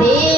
ti.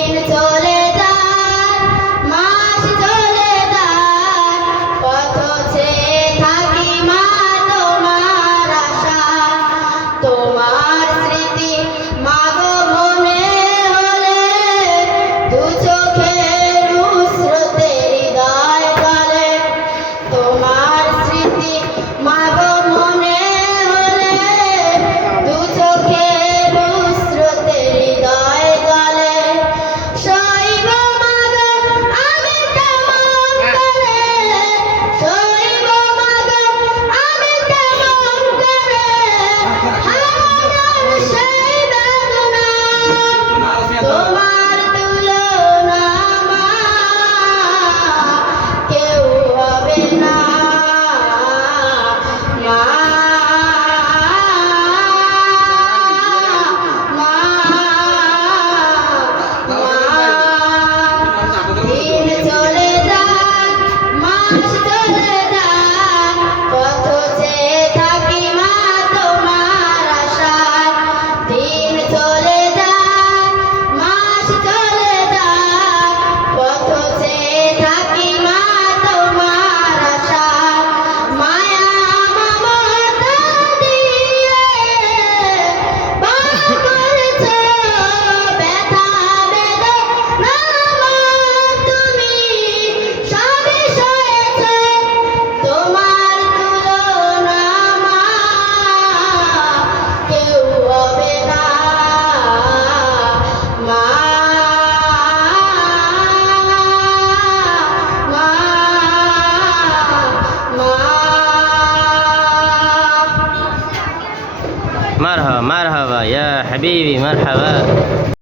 مرحبا مرحبا يا حبيبي مرحبا.